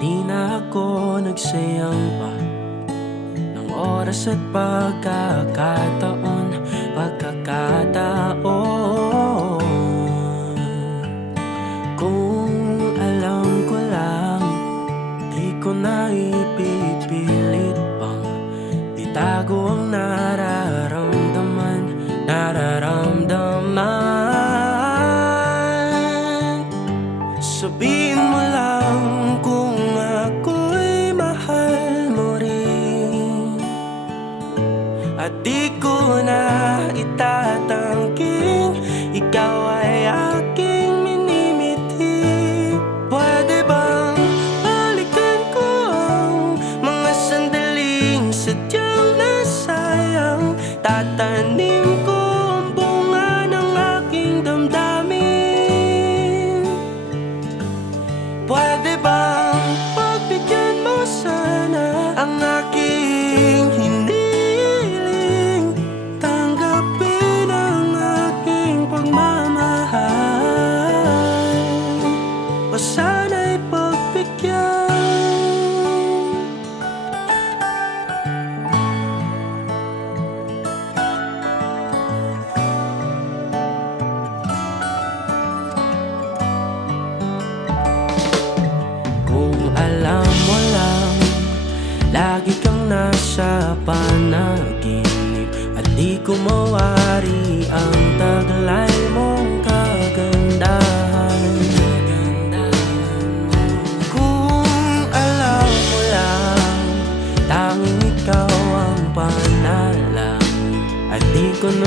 Di na ako nagsayang pa ng oras at pagkakataon. Kung alam ko lang, di ko na ipipilit pang itago ang nararamdaman. Sabihin mo lang kung ako'y mahal mo rin, at di ko na itatangking ikaw ay aking minimithi. Pwede bang balikan ko ang mga sandaling sadyang nasayang? Tatanim ko ang bunga ng aking damdamin. Pwede bang pagbigyan mo sana ang aking hiniling? Tanggapin ang aking pagmamahal, o sana'y pagbigyan. Kung alam mo lang, lagi kang nasa panaginip, at di ko mawari ang taglay mong kagandahan. Kung alam mo lang, tanging ikaw ang panalangin, at di ko na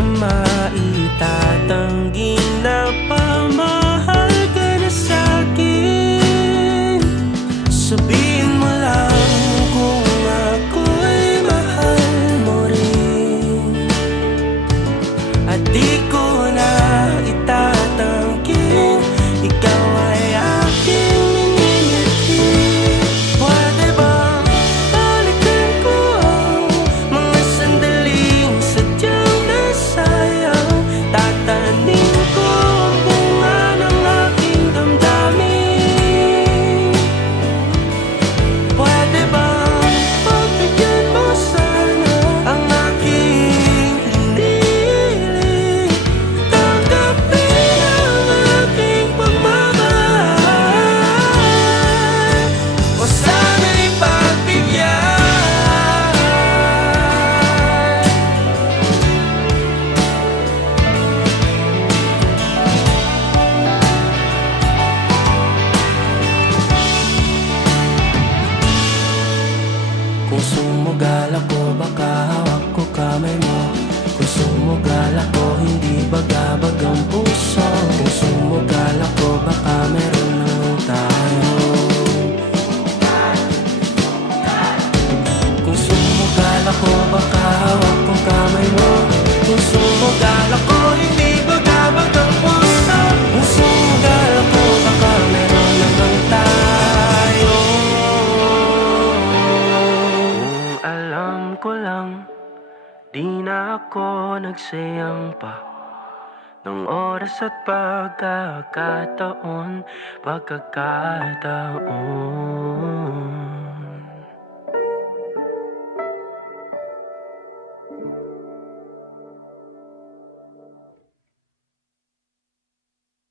maitatanggi na pamahal ka na sa'kin. Sabihin mo lang kung ako'y mahal mo rin, at di ko na itatangking ikaw ay aking minimithi. Pwede bang balikan ko ang mga sandaling sadyang nasayang? Tatanim ko ang bunga ng aking damdamin. Pwede bang pagbigyan mo sana ang aking hiniling? Tanggapin ang aking pagmamahal, o sana'y pagbigyan. Kung sumugal ako, baka hawak ko kamay mo. Kung sumugal ako, hindi bagabag ang puso. Kung sumugal ako, baka meron lang tayo. Kung sumugal ako, baka hawak ko kamay mo. Kung sumugal ako, hindi bagabag ang puso. Kung sumugal ako, baka meron lang tayo. Kung alam ko lang, di na ako nagsayang pa ng oras at pagkakataon.